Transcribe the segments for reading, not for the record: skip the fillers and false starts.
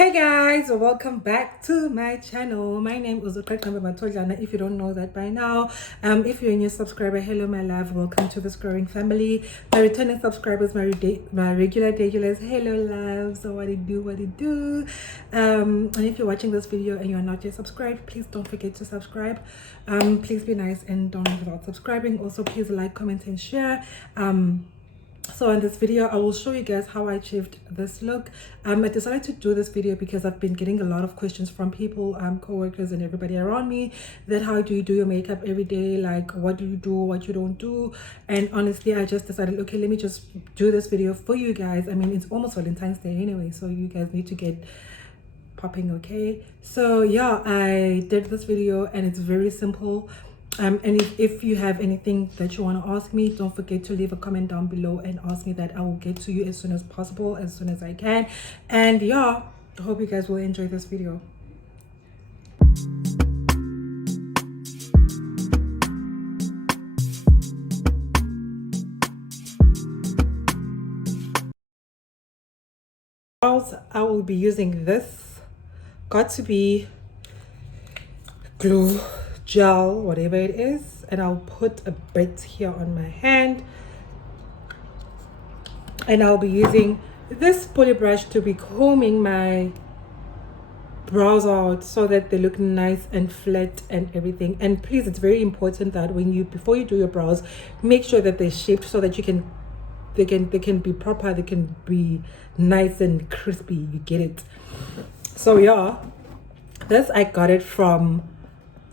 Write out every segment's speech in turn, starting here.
Hey guys, welcome back to my channel. My name is Matojana. If you don't know that by now, if you're a new subscriber, hello my love, welcome to this growing family. My returning subscribers, my regulars, hello love. So what it do? And if you're watching this video and you're not yet subscribed, please don't forget to subscribe. Please be nice and don't leave without subscribing. Also, please like, comment, and share. So in this video I will show you guys how I achieved this look. I decided to do this video because I've been getting a lot of questions from people, co-workers and everybody around me, that how do you do your makeup every day, like what do you do, what you don't do. And honestly, I just decided, okay, let me just do this video for you guys. I mean, it's almost Valentine's Day anyway, so you guys need to get popping. Okay, so yeah, I did this video and it's very simple. And if you have anything that you want to ask me, don't forget to leave a comment down below and ask me that. I will get to you as soon as possible, as soon as I can. And yeah, I hope you guys will enjoy this video. I will be using this got2b glue gel, whatever it is, and I'll put a bit here on my hand, and I'll be using this poly brush to be combing my brows out so that they look nice and flat and everything. And please, it's very important that before you do your brows, make sure that they're shaped so that they can be proper, they can be nice and crispy, you get it. So yeah, this I got it from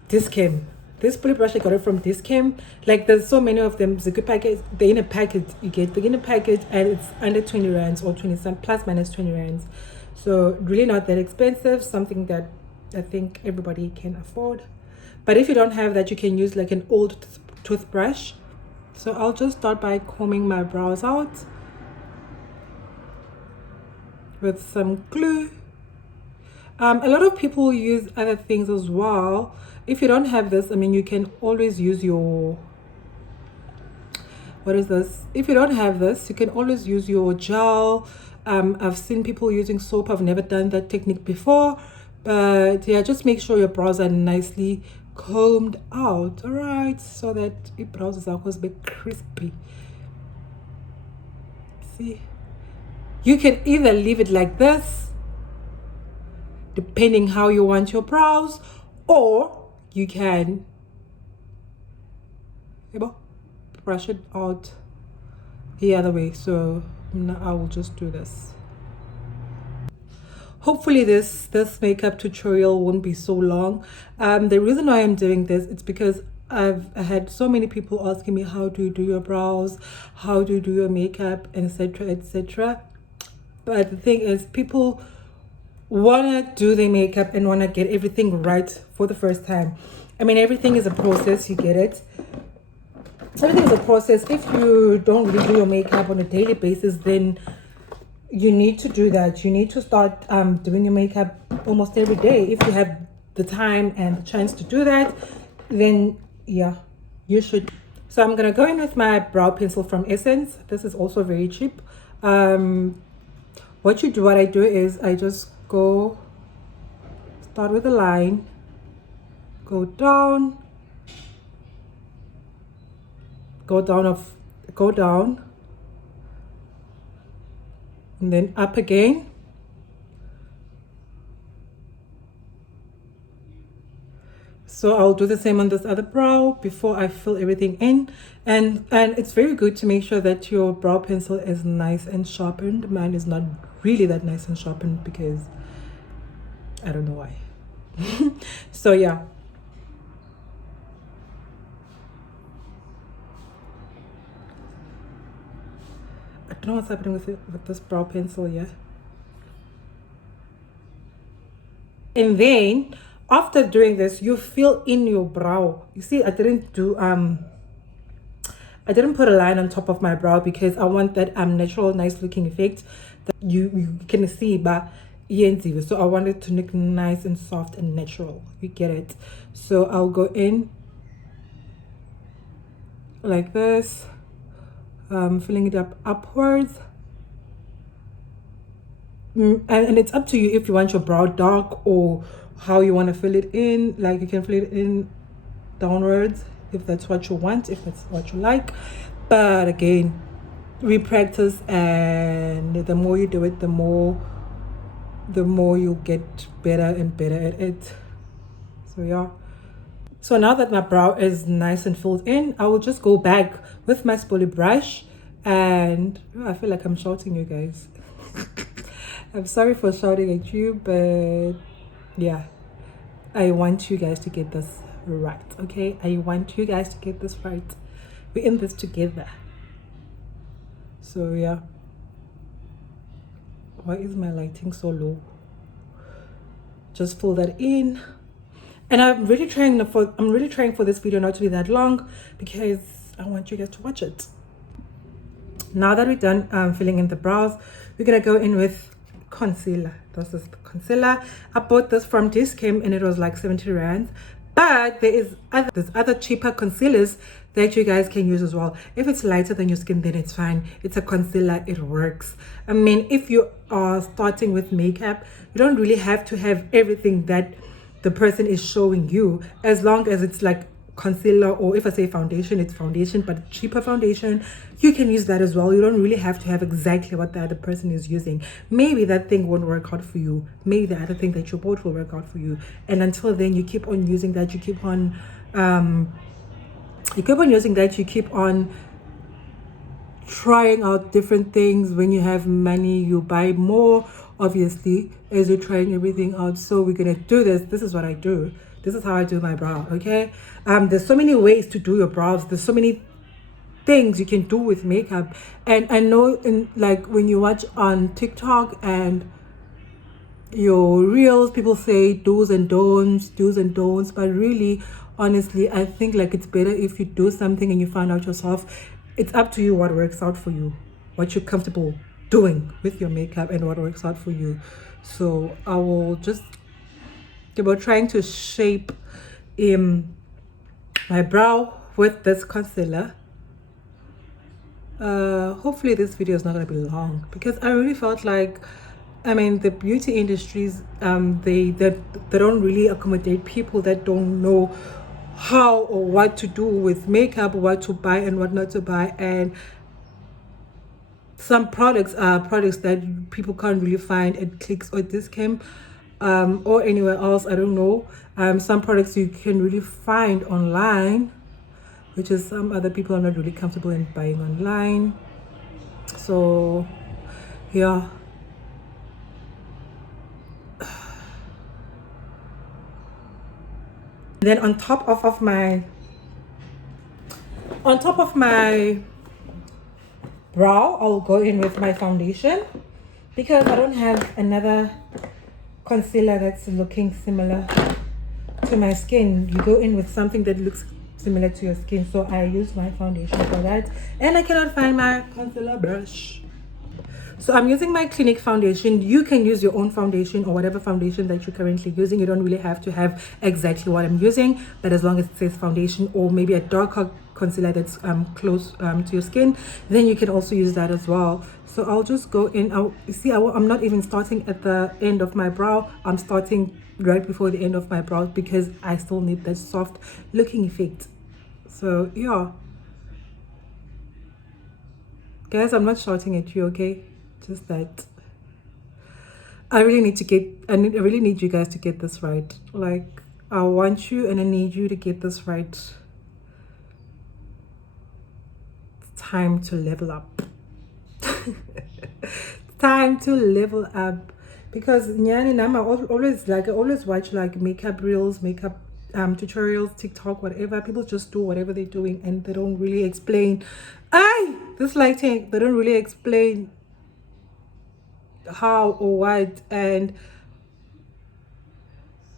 Discam. This poly brush I got it from Discam. Like, there's so many of them. It's a good package. They're in a package. They're in a package, and it's under 20 rands or 20 some plus minus 20 rands. So really not that expensive. Something that I think everybody can afford. But if you don't have that, you can use like an old toothbrush. So I'll just start by combing my brows out with some glue. A lot of people use other things as well. If you don't have this, I mean, you can always use your, what is this? If you don't have this, you can always use your gel. I've seen people using soap. I've never done that technique before, but yeah, just make sure your brows are nicely combed out, all right, so that your brows are always be crispy. See, you can either leave it like this, depending how you want your brows, or you can brush it out the other way. So now I will just do this. Hopefully this makeup tutorial won't be so long. The reason why I'm doing this, it's because I had so many people asking me, how do you do your brows, how do you do your makeup, etc, etc. But the thing is, people wanna do their makeup and wanna get everything right for the first time. I mean, everything is a process, you get it. Everything is a process. If you don't really do your makeup on a daily basis, then you need to do that. You need to start doing your makeup almost every day. If you have the time and the chance to do that, then yeah, you should. So I'm gonna go in with my brow pencil from Essence. This is also very cheap. What I do is I just start with a line, go down, and then up again. So I'll do the same on this other brow before I fill everything in. And it's very good to make sure that your brow pencil is nice and sharpened. Mine is not really that nice and sharpened because I don't know why. So yeah, I don't know what's happening with this brow pencil. Yeah. And then after doing this, you fill in your brow. You see, I didn't put a line on top of my brow because I want that natural, nice looking effect that you can see, but so I want it to look nice and soft and natural, you get it. So I'll go in like this, filling it up upwards, and it's up to you if you want your brow dark or how you want to fill it in. Like you can fill it in downwards if that's what you want, if that's what you like. But again, we practice, and the more you do it, the more you'll get better and better at it. So yeah. So now that my brow is nice and filled in, I will just go back with my spoolie brush, and I feel like I'm shouting, you guys. I'm sorry for shouting at you, but yeah, I want you guys to get this right, okay? I want you guys to get this right. We're in this together. So yeah. Why is my lighting so low? Just fill that in. And I'm really trying for this video not to be that long because I want you guys to watch it. Now that we're done filling in the brows, we're gonna go in with concealer. This is the concealer. I bought this from Discam and it was like 70 rand. But there's other cheaper concealers that you guys can use as well. If it's lighter than your skin, then it's fine. It's a concealer, it works. I mean, if you are starting with makeup, you don't really have to have everything that the person is showing you, as long as it's like concealer, or if I say foundation, it's foundation, but cheaper foundation, you can use that as well. You don't really have to have exactly what the other person is using. Maybe that thing won't work out for you, maybe the other thing that you bought will work out for you, and until then you keep on using that. You keep on using that. You keep on trying out different things. When you have money, you buy more, obviously, as you're trying everything out. So we're gonna do this is what I do. This is how I do my brow, okay? There's so many ways to do your brows. There's so many things you can do with makeup. And I know, like when you watch on TikTok and your reels, people say do's and don'ts, but really, honestly, I think like it's better if you do something and you find out yourself. It's up to you what works out for you, what you're comfortable doing with your makeup and what works out for you. So I will just about trying to shape my brow with this concealer. Hopefully this video is not going to be long, because I really felt like, I mean, the beauty industries, they don't really accommodate people that don't know how or what to do with makeup, what to buy and what not to buy. And some products are products that people can't really find at Clicks or Discam, or anywhere else. I don't know. Some products you can really find online, which is some other people are not really comfortable in buying online. So yeah. Then on top of my brow, I'll go in with my foundation, because I don't have another concealer that's looking similar to my skin. You go in with something that looks similar to your skin, so I use my foundation for that. And I cannot find my concealer brush, so I'm using my Clinique foundation. You can use your own foundation or whatever foundation that you're currently using. You don't really have to have exactly what I'm using, but as long as it says foundation, or maybe a darker concealer that's close to your skin, then you can also use that as well. So I'll just go in. I'm not even starting at the end of my brow. I'm starting right before the end of my brow, because I still need that soft looking effect. So yeah, guys, I'm not shouting at you, okay? Just that I really need you guys to get this right. Like, I want you and I need you to get this right. It's time to level up. Time to level up, because Nyani Nama I always watch like makeup reels, makeup tutorials, TikTok, whatever. People just do whatever they're doing and they don't really explain. This lighting, they don't really explain how or what, and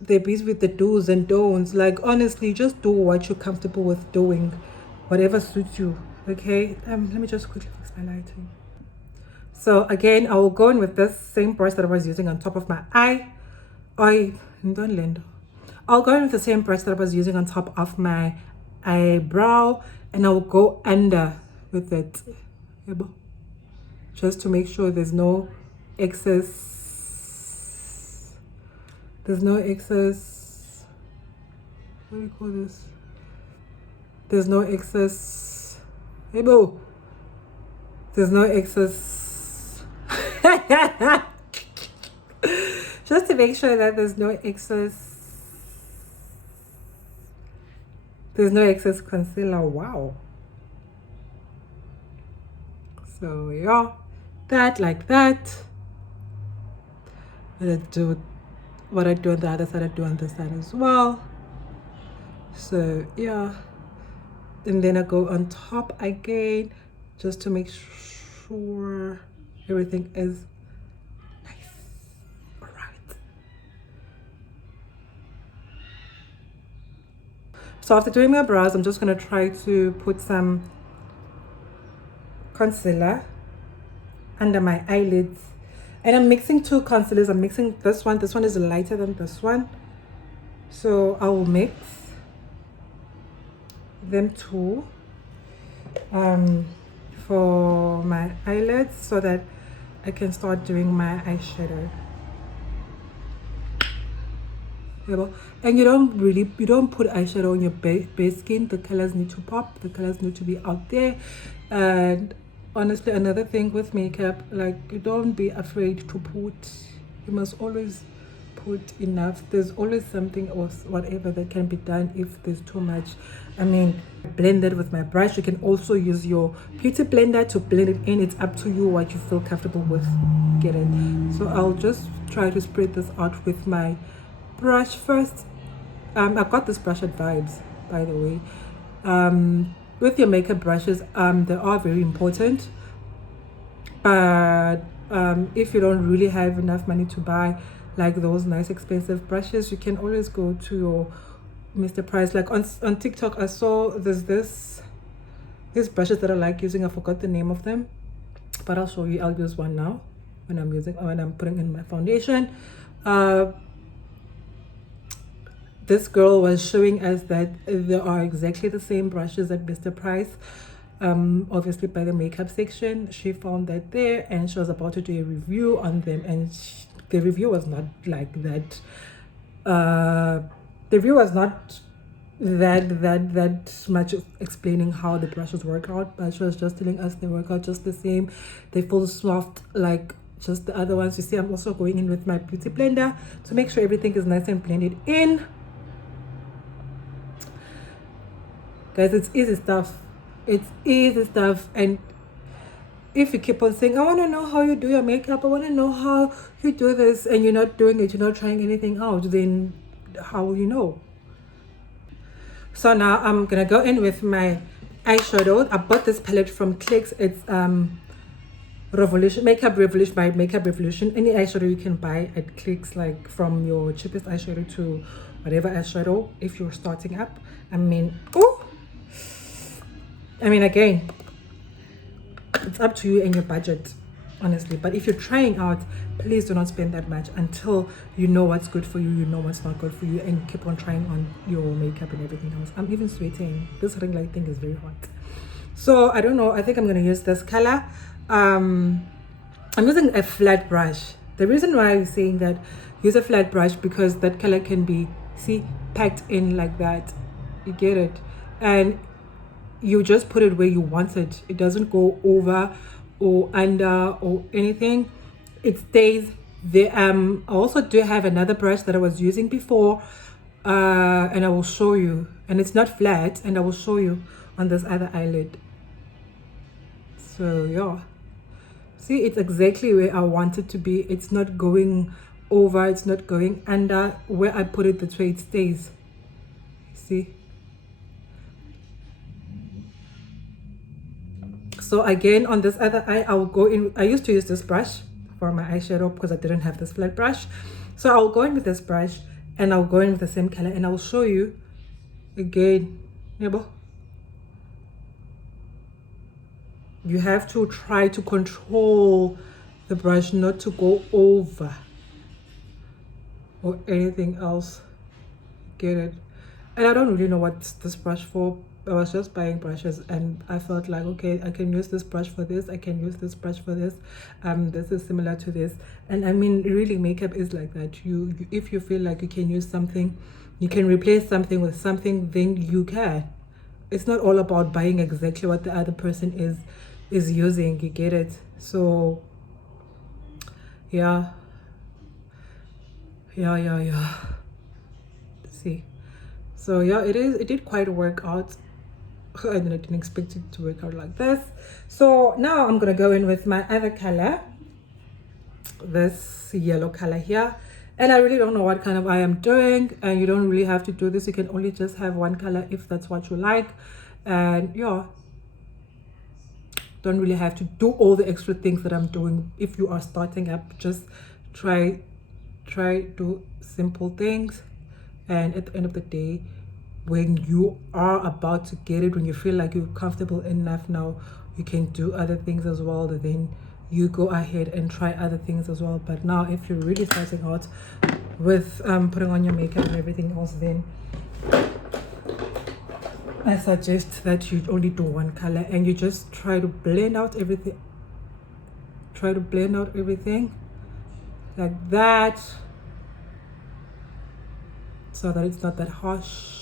they're busy with the do's and don'ts. Like, honestly, just do what you're comfortable with doing, whatever suits you, okay? Let me just quickly fix my lighting. So again, I will go in with this same brush that I was using on top of my eye. I'll go in with the same brush that I was using on top of my eyebrow, and I will go under with it, just to make sure there's no excess There's no excess, what do you call this? There's no excess, hey boo, there's no excess. Just to make sure that there's no excess concealer. Wow. So yeah, that like that. What I do on the other side, I do on this side as well. So yeah, and then I go on top again just to make sure everything is nice. All right. So after doing my brows, I'm just gonna try to put some concealer under my eyelids, and I'm mixing two concealers. I'm mixing this one is lighter than this one, so I will mix them two for my eyelids so that I can start doing my eyeshadow. And you don't put eyeshadow on your base skin. The colors need to pop, the colors need to be out there. And honestly, another thing with makeup, like, you don't be afraid to put, you must always put enough. There's always something or whatever that can be done if there's too much. I mean, blend it with my brush. You can also use your beauty blender to blend it in. It's up to you what you feel comfortable with. Get it? So I'll just try to spread this out with my brush first. I got this brush at Vibes, by the way. With your makeup brushes, they are very important, but if you don't really have enough money to buy like those nice expensive brushes, you can always go to your Mr. Price. Like on TikTok, I saw there's these brushes that I like using. I forgot the name of them, but I'll show you. I'll use one now when I'm putting in my foundation. This girl was showing us that there are exactly the same brushes at Mr. Price. Obviously by the makeup section, she found that there, and she was about to do a review on them, and the review was not like that. The review was not that much of explaining how the brushes work out, but she was just telling us they work out just the same. They feel soft like just the other ones. You see, I'm also going in with my beauty blender to make sure everything is nice and blended in. Guys, it's easy stuff. It's easy stuff. And if you keep on saying, I want to know how you do your makeup, I want to know how you do this, and you're not doing it, you're not trying anything out, then how will you know? So now I'm gonna go in with my eyeshadow. I bought this palette from Clicks. It's Makeup Revolution by Makeup Revolution. Any eyeshadow you can buy at Clicks, like from your cheapest eyeshadow to whatever eyeshadow, if you're starting up. Again, it's up to you and your budget, honestly. But if you're trying out, please do not spend that much until you know what's good for you, you know what's not good for you, and keep on trying on your makeup and everything else. I'm even sweating. This ring light thing is very hot. So I don't know, I think I'm gonna use this color. I'm using a flat brush. The reason why I'm saying that use a flat brush, because that color can be, see, packed in like that. You get it? And you just put it where you want it. It doesn't go over or under or anything. It stays there. I also do have another brush that I was using before, and I will show you. And it's not flat, and I will show you on this other eyelid. So yeah, see, it's exactly where I want it to be. It's not going over, it's not going under. Where I put it, that's where it stays. See? So again, on this other eye, I will go in. I used to use this brush for my eyeshadow because I didn't have this flat brush. So I'll go in with this brush, and I'll go in with the same color, and I'll show you again. You have to try to control the brush not to go over or anything else. Get it? And I don't really know what's this brush for, I was just buying brushes, and I felt like, okay, I can use this brush for this, I can use this brush for this, this is similar to this. And I mean, really, makeup is like that. You if you feel like you can use something, you can replace something with something, then you can. It's not all about buying exactly what the other person is using, you get it? So yeah, yeah. See, so yeah, it did quite work out. I didn't expect it to work out like this. So now I'm gonna go in with my other color, this yellow color here. And I really don't know what kind of eye I'm doing, and you don't really have to do this. You can only just have one color if that's what you like. And yeah, don't really have to do all the extra things that I'm doing. If you are starting up, just try do simple things, and at the end of the day, when you are about to get it, when you feel like you're comfortable enough now, you can do other things as well. Then you go ahead and try other things as well. But now, if you're really starting out with putting on your makeup and everything else, then I suggest that you only do one color, and you just try to blend out everything. Try to blend out everything like that, so that it's not that harsh.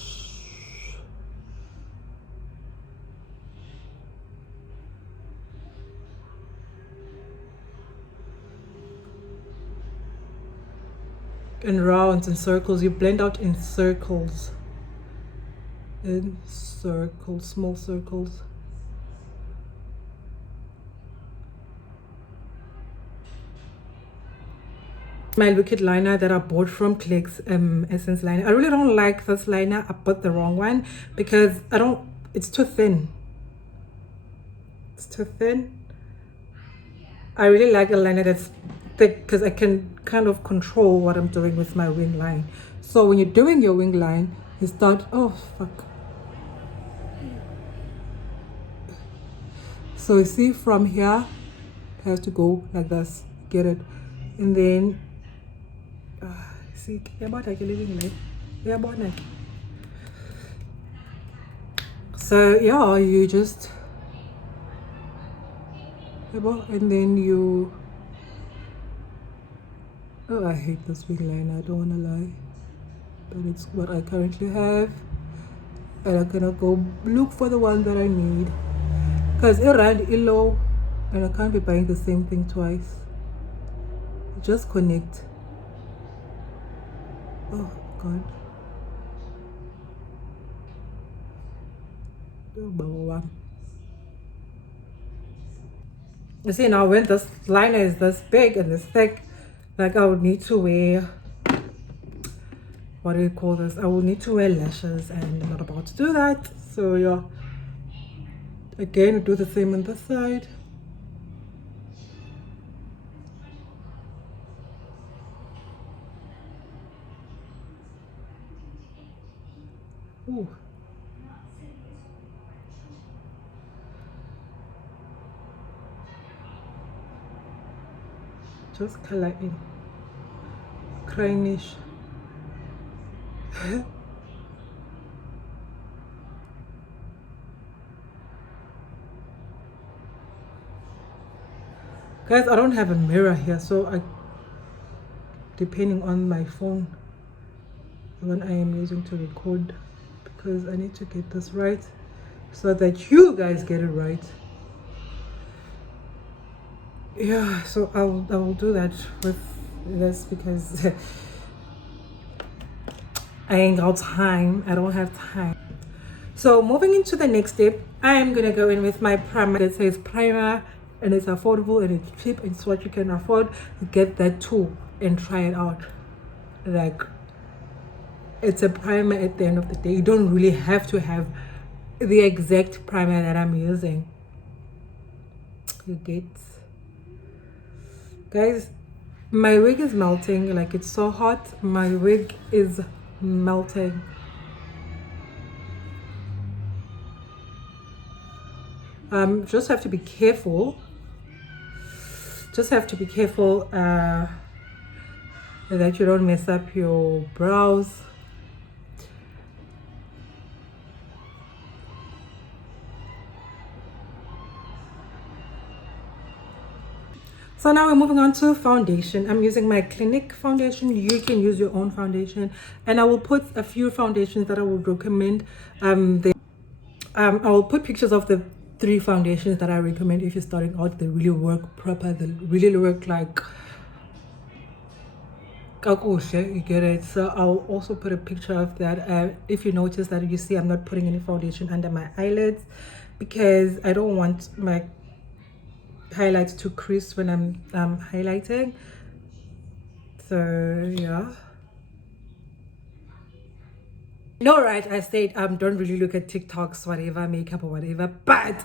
In rounds and circles, you blend out in circles, small circles. My liquid liner that I bought from Clicks Essence liner. I really don't like this liner. I bought the wrong one because it's too thin. It's too thin. I really like a liner that's thick because I can kind of control what I'm doing with my wing line. So when you're doing your wing line, you start, oh fuck. So you see from here, I have to go like this, get it, and then see, so yeah, you just, and then you, oh, I hate this wing line, I don't want to lie, but it's what I currently have, and I'm gonna go look for the one that I need, because it ran low, and I can't be buying the same thing twice. Just connect. Oh god. You see, now when this liner is this big and this thick, like I would need to wear, what do you call this? I will need to wear lashes, and I'm not about to do that. So yeah, again, do the same on this side. Ooh. Just color in greenish. Guys, I don't have a mirror here, so depending on my phone, the one I am using to record, because I need to get this right so that you guys get it right. Yeah, so I will do that with this because I ain't got time. I don't have time. So moving into the next step, I am gonna go in with my primer that says primer, and it's affordable and it's cheap. It's what you can afford. Get that too and try it out. Like, it's a primer at the end of the day. You don't really have to have the exact primer that I'm using. You get, guys, my wig is melting. Like, it's so hot. My wig is melting. Just have to be careful. Just have to be careful that you don't mess up your brows. So now we're moving on to foundation. I'm using my Clinique foundation. You can use your own foundation, and I will put a few foundations that I would recommend. I will put pictures of the 3 foundations that I recommend if you're starting out. They really work proper. They really work like you get it. So I'll also put a picture of that. If you notice that, you see I'm not putting any foundation under my eyelids because I don't want my highlights to crease when I'm highlighting. So yeah, no, right, I said don't really look at TikToks, whatever, makeup or whatever, but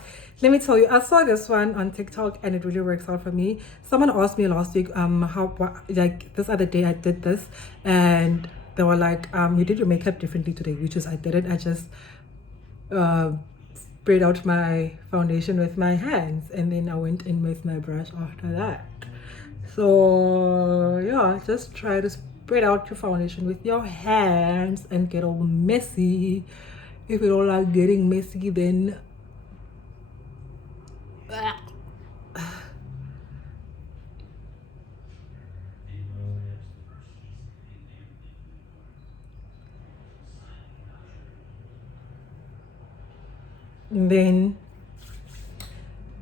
let me tell you, I saw this one on TikTok and it really works out for me. Someone asked me last week like this other day I did this, and they were like, you did your makeup differently today, which is I didn't. I just spread out my foundation with my hands and then I went in with my brush after that. So yeah, just try to spread out your foundation with your hands and get all messy. If you don't like getting messy, then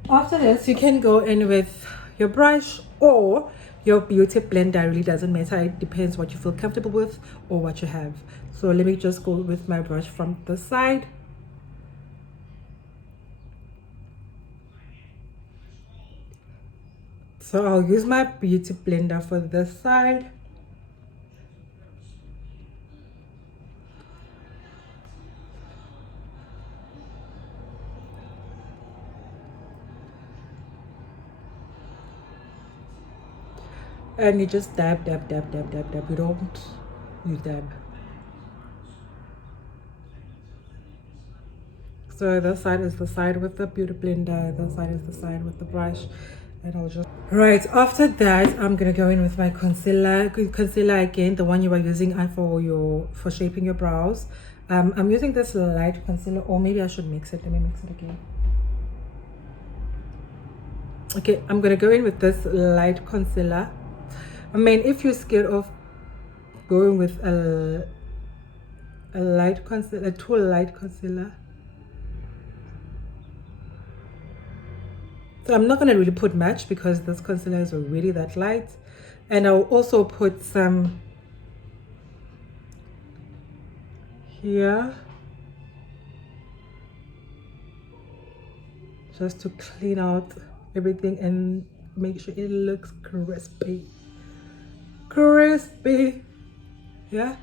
after this you can go in with your brush or your beauty blender. Really doesn't matter, it depends what you feel comfortable with or what you have. So let me just go with my brush from the side. So I'll use my beauty blender for this side. And you just dab, dab, dab, dab, dab, dab. You dab. So this side is the side with the beauty blender, this side is the side with the brush, and I'll just... Right, after that, I'm gonna go in with my concealer. Concealer again, the one you are using for shaping your brows. I'm using this light concealer, or maybe I should mix it. Let me mix it again. Okay, I'm gonna go in with this light concealer. I mean, if you're scared of going with a light concealer, a too light concealer, so I'm not going to really put much because this concealer is already that light. And I'll also put some here just to clean out everything and make sure it looks crispy. Yeah,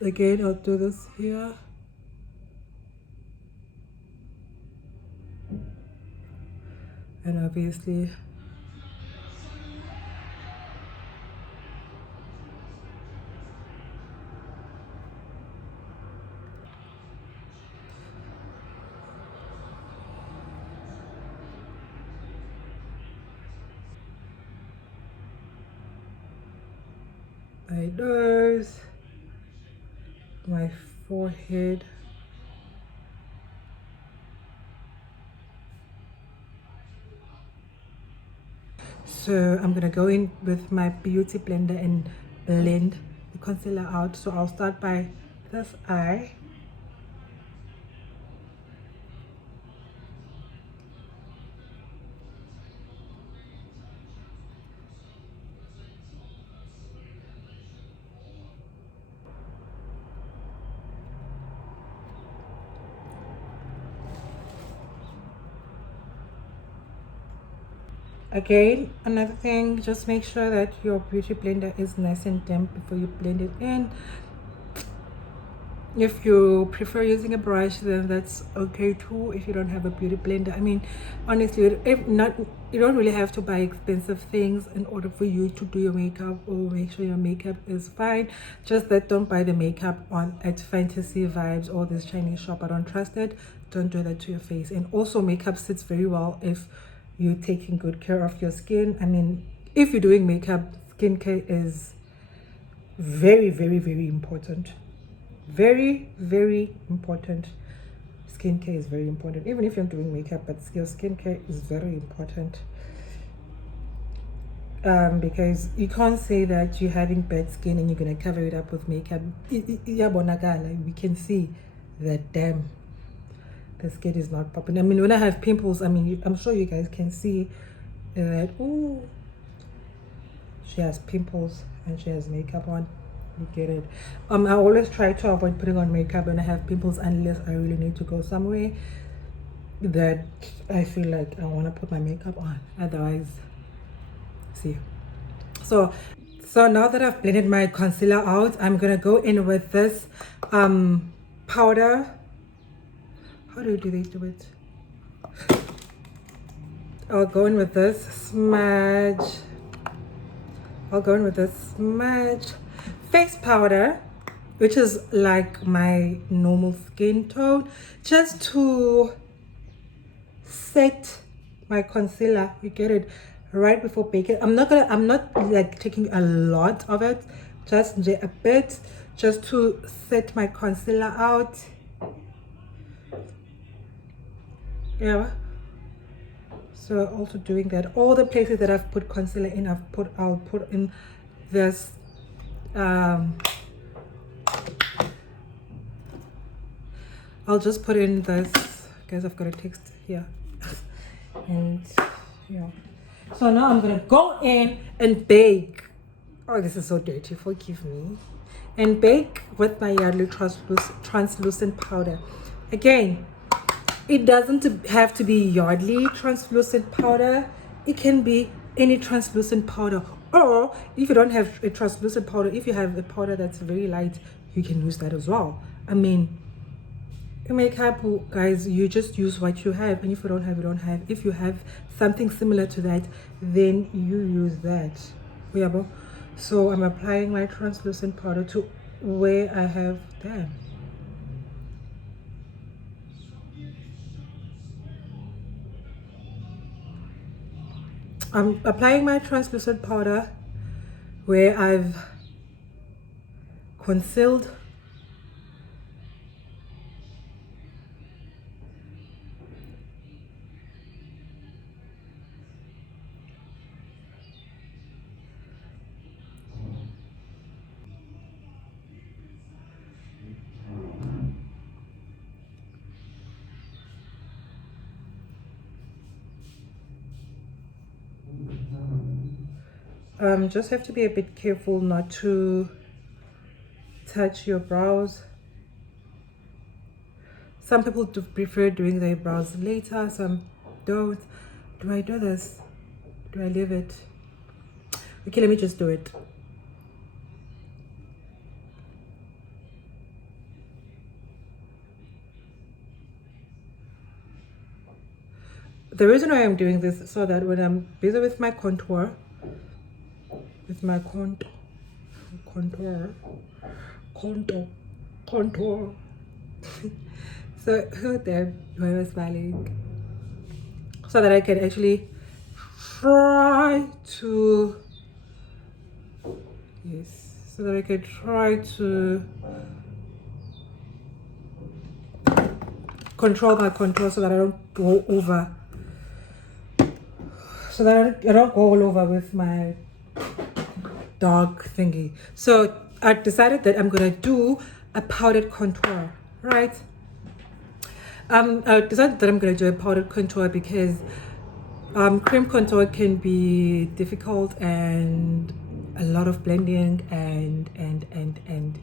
again I'll do this here. And obviously my nose, my forehead, so I'm gonna go in with my beauty blender and blend the concealer out. So I'll start by this eye. Again, another thing, just make sure that your beauty blender is nice and damp before you blend it in. If you prefer using a brush, then that's okay too. If you don't have a beauty blender, I mean, honestly, you don't really have to buy expensive things in order for you to do your makeup or make sure your makeup is fine. Just that don't buy the makeup at Fantasy Vibes or this Chinese shop. I don't trust it. Don't do that to your face. And also, makeup sits very well if you're taking good care of your skin. I mean, if you're doing makeup, skincare is very, very, very important. Very, very important. Skincare is very important. Even if you're doing makeup, but your skincare is very important. because you can't say that you're having bad skin and you're gonna cover it up with makeup. We can see that damn, the skin is not popping. I mean, when I have pimples, I mean, I'm sure you guys can see that. Oh, she has pimples and she has makeup on. You get it. I always try to avoid putting on makeup when I have pimples unless I really need to go somewhere that I feel like I want to put my makeup on. Otherwise, see. So now that I've blended my concealer out, I'm gonna go in with this powder. How do they do it? I'll go in with this smudge. I'll go in with this smudge face powder, which is like my normal skin tone, just to set my concealer. You get it, right before baking. I'm not like taking a lot of it, just a bit, just to set my concealer out. Yeah. So also doing that, all the places that I've put concealer in, I'll put in this I'll just put in this, guys. I've got a text here. And yeah, so now I'm gonna go in and bake. Oh, this is so dirty, forgive me. And bake with my Yardley translucent powder. Again, it doesn't have to be Yardley translucent powder. It can be any translucent powder, or if you don't have a translucent powder, if you have a powder that's very light, you can use that as well. I mean, makeup, guys, you just use what you have, and if you don't have, you don't have. If you have something similar to that, then you use that. Yeah, so I'm applying my translucent powder to where I have that. I'm applying my translucent powder where I've concealed. Just have to be a bit careful not to touch your brows. Some people do prefer doing their brows later, some don't. Do I do this? Do I leave it? Okay, let me just do it. The reason why I'm doing this is so that when I'm busy with my contour, contour. So there, whoever smiling, so that I can actually try to, yes, so that I can try to control my contour so that I don't go over, so that I don't go all over with my dark thingy. So I decided that I'm gonna do a powdered contour, right? I decided that I'm gonna do a powdered contour because cream contour can be difficult and a lot of blending and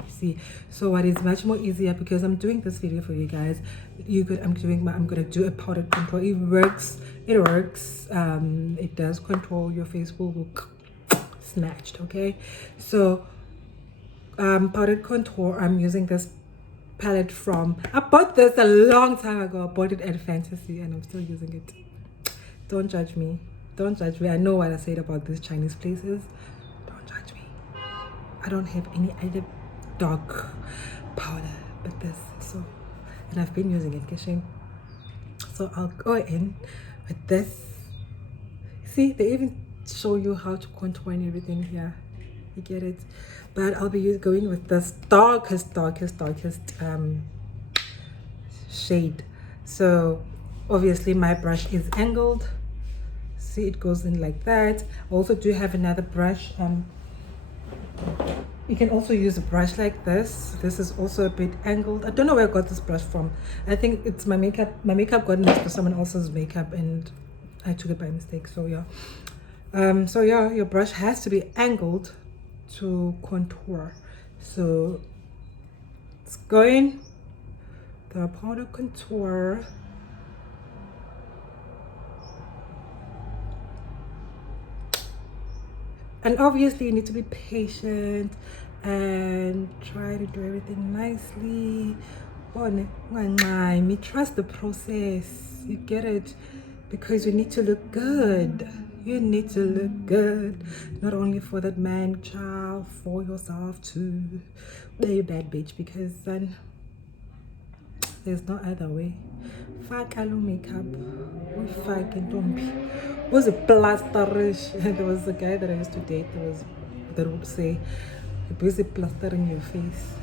see. So what is much more easier, because I'm doing this video for you guys, I'm gonna do a powdered contour. It works. It does control your face, will look snatched. Okay, so powdered contour, I'm using this palette from, I bought this a long time ago. I bought it at Fantasy and I'm still using it. Don't judge me, I know what I said about these Chinese places. Don't judge me. I don't have any other dark powder but this, so, and I've been using it, Kishing. So I'll go in with this. See, they even show you how to contour and everything here. You get it? But I'll be going with this darkest shade. So obviously my brush is angled, See, it goes in like that. I also do have another brush. You can also use a brush like this. This is also a bit angled. I don't know where I got this brush from. I think it's my makeup. My makeup got next to someone else's makeup and I took it by mistake. So yeah. So yeah, your brush has to be angled to contour. So it's going the powder contour. And obviously you need to be patient and try to do everything nicely. Trust the process. You get it? Because you need to look good. You need to look good. Not only for that man, child, for yourself too. Be a bad bitch, because then there's no other way. Fakalo makeup. We fucking don't be. Was a plasterish. There was a guy that I used to date that would say, "You're busy plastering your face."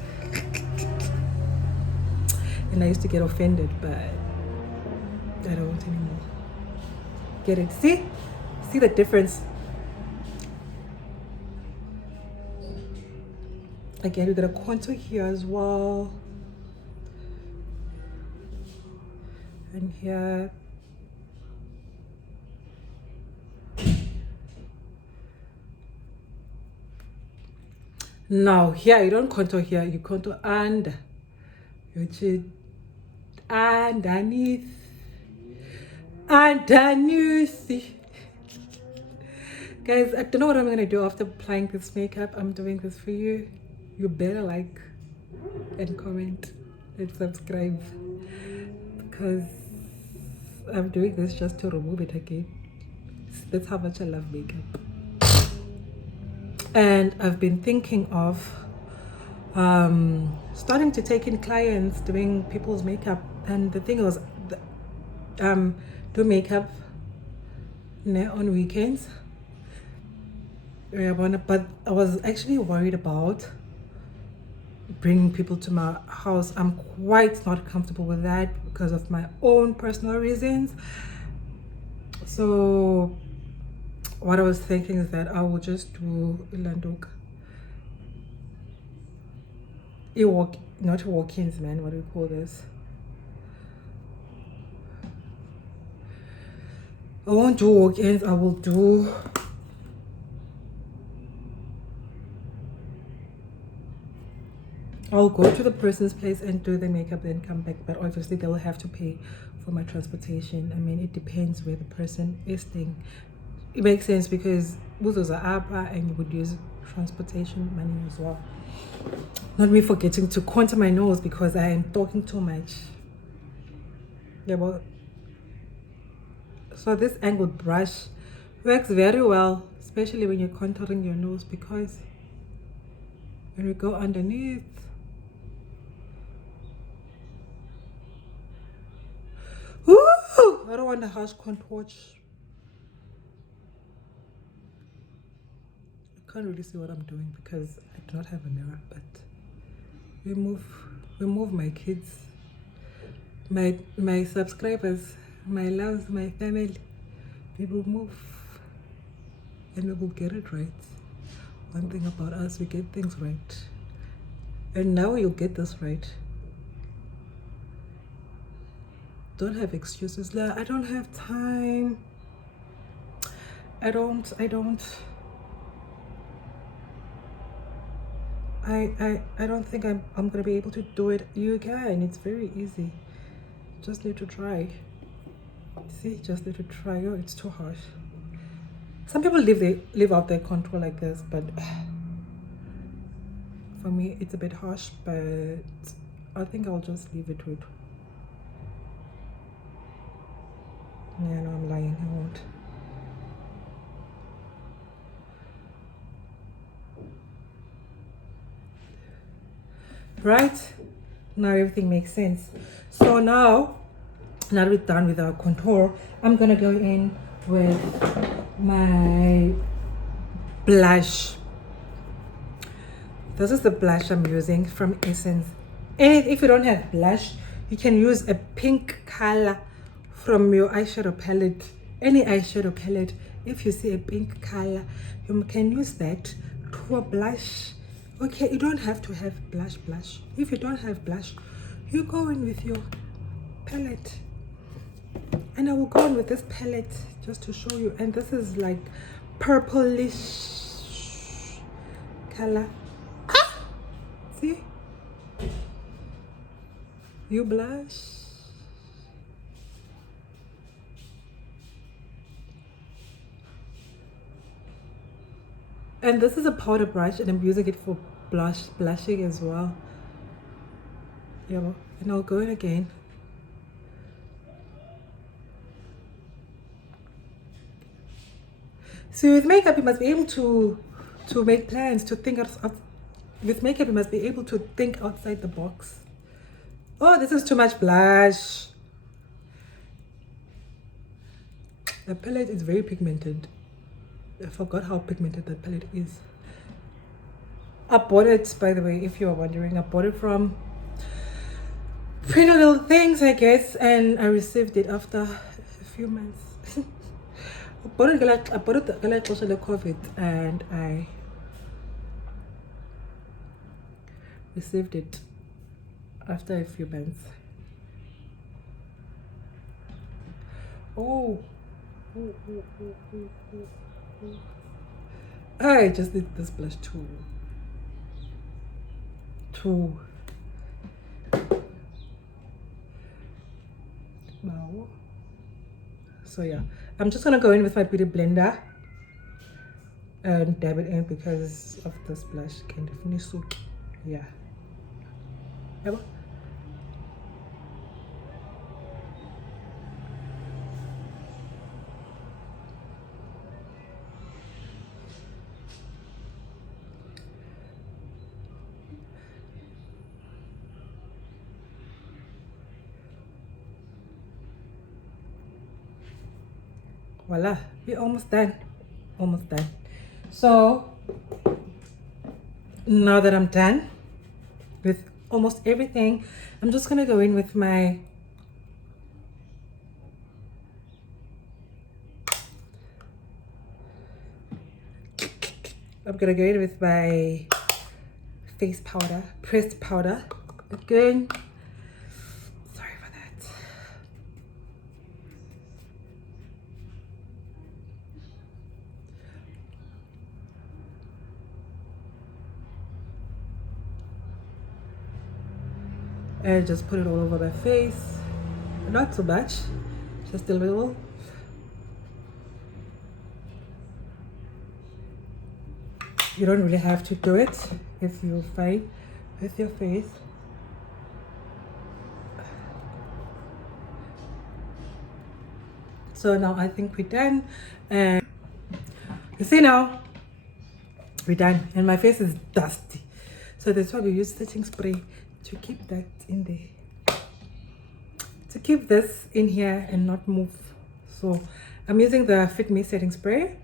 And I used to get offended, but I don't anymore. Get it? See the difference. Again, we got a contour here as well, and here. Now here you don't contour here, you contour under your chin, underneath. See, guys, I don't know what I'm gonna do after applying this makeup. I'm doing this for you. You better like and comment and subscribe, because I'm doing this just to remove it again. That's how much I love makeup. And I've been thinking of starting to take in clients doing people's makeup. And the thing was, do makeup on weekends. But I was actually worried about bringing people to my house. I'm quite not comfortable with that because of my own personal reasons. So what I was thinking is that I will just do Ilanduk. Not walk-ins, man. What do you call this? I won't do walk-ins. I will do I'll go to the person's place and do the makeup, then come back. But obviously they'll have to pay for my transportation. I mean, it depends where the person is staying. It makes sense because those are APA and you would use transportation money as well. Not me forgetting to contour my nose because I am talking too much. Yeah, well, so this angled brush works very well, especially when you're contouring your nose, because when we go underneath, I don't want the harsh contour. I can't really see what I'm doing because I do not have a mirror, but we move my kids, my subscribers, my loves, my family. We will move and we will get it right. One thing about us, we get things right. And now you'll get this right. Don't have excuses. I don't have time. I don't think I'm gonna be able to do it. You can. It's very easy. Just need to try. See, just need to try. Oh, it's too harsh. Some people live out their contour like this, but for me it's a bit harsh. But I think I'll just leave it with. Yeah, no, I'm lying. I won't. Right? Now everything makes sense. So now that we're done with our contour, I'm gonna go in with my blush. This is the blush I'm using from Essence. And if you don't have blush, you can use a pink color from your eyeshadow palette any eyeshadow palette, if you see a pink color, you can use that to a blush. Okay, you don't have to have blush. If you don't have blush, you go in with your palette. And I will go in with this palette just to show you. And this is like purplish color. See? You blush. And this is a powder brush, and I'm using it for blushing as well. Yeah, and I'll go in again. So with makeup, you must be able to make plans, to think with makeup, you must be able to think outside the box. Oh, this is too much blush. The palette is very pigmented. I forgot how pigmented that palette is. I bought it, by the way, if you are wondering. I bought it from Pretty Little Things, I guess, and I received it after a few months. I bought it COVID, and I received it after a few months. I just need this blush too. Now, so yeah, I'm just gonna go in with my beauty blender and dab it in because of this blush. Can definitely suit. Yeah. Voila, we're almost done. So now that I'm done with almost everything, I'm just gonna go in with my face powder, pressed powder again. Sorry for that. And just put it all over my face. Not too much, just a little. You don't really have to do it if you're fine with your face. So now I think we're done, and you see now we're done, and my face is dusty, so that's why we use setting spray to keep that in there, to keep this in here and not move. So I'm using the Fit Me setting spray.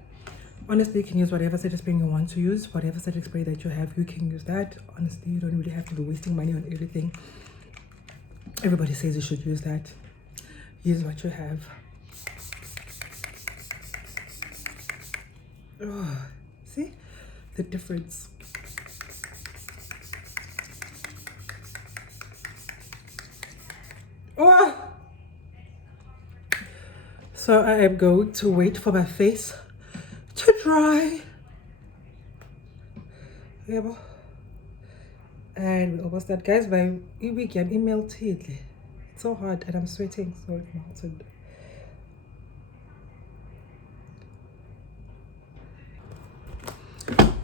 Honestly, you can use whatever setting spray you want to use, whatever setting spray that you have, you can use that. Honestly, you don't really have to be wasting money on everything. Everybody says you should use that. Use what you have. Oh, see the difference. Oh! So I am going to wait for my face to dry. Yeah, and we're almost done, guys. My weekend melted. It's so hot and I'm sweating, so it melted.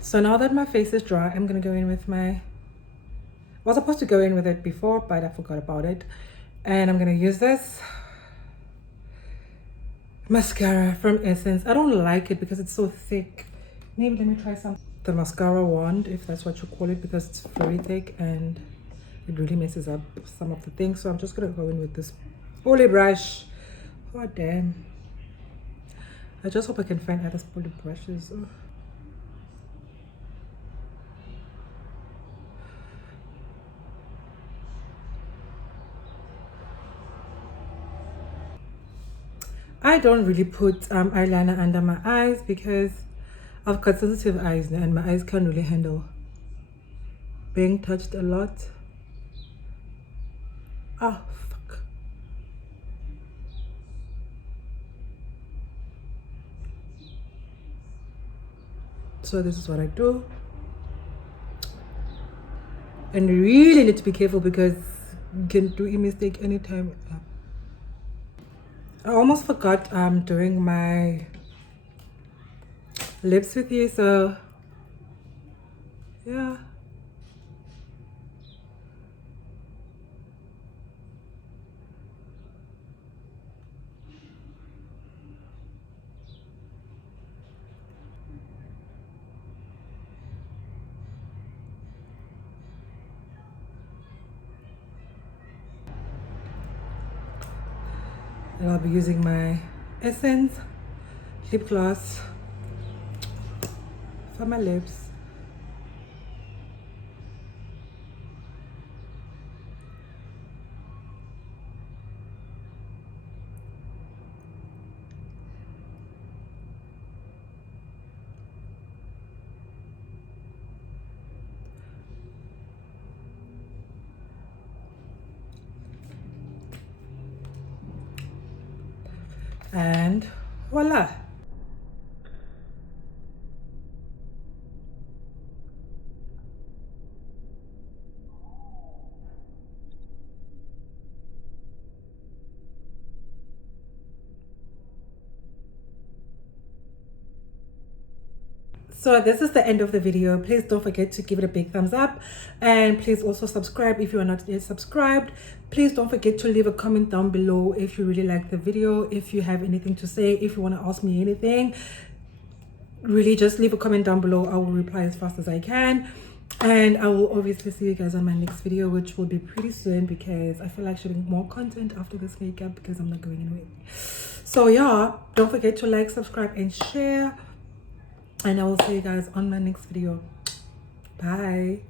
So now that my face is dry, I'm gonna go in with my, I was supposed to go in with it before, but I forgot about it. And I'm gonna use this mascara from Essence. I don't like it because it's so thick. Maybe let me try some. The mascara wand, if that's what you call it, because it's very thick and it really messes up some of the things. So I'm just gonna go in with this spoolie brush. Oh damn. I just hope I can find other spoolie brushes. Oh. I I don't really put eyeliner under my eyes because I've got sensitive eyes and my eyes can't really handle being touched a lot. Oh, fuck. So this is what I do. And you really need to be careful because you can do a mistake anytime. I almost forgot doing my lips with you, so yeah. And I'll be using my Essence lip gloss for my lips. And voila. So this is the end of the video. Please don't forget to give it a big thumbs up, and please also subscribe if you are not yet subscribed. Please don't forget to leave a comment down below if you really like the video, if you have anything to say, if you want to ask me anything. Really just leave a comment down below. I will reply as fast as I can, and I will obviously see you guys on my next video, which will be pretty soon because I feel like shooting more content after this makeup because I'm not going anywhere. So yeah, don't forget to like, subscribe, and share. And I will see you guys on my next video. Bye.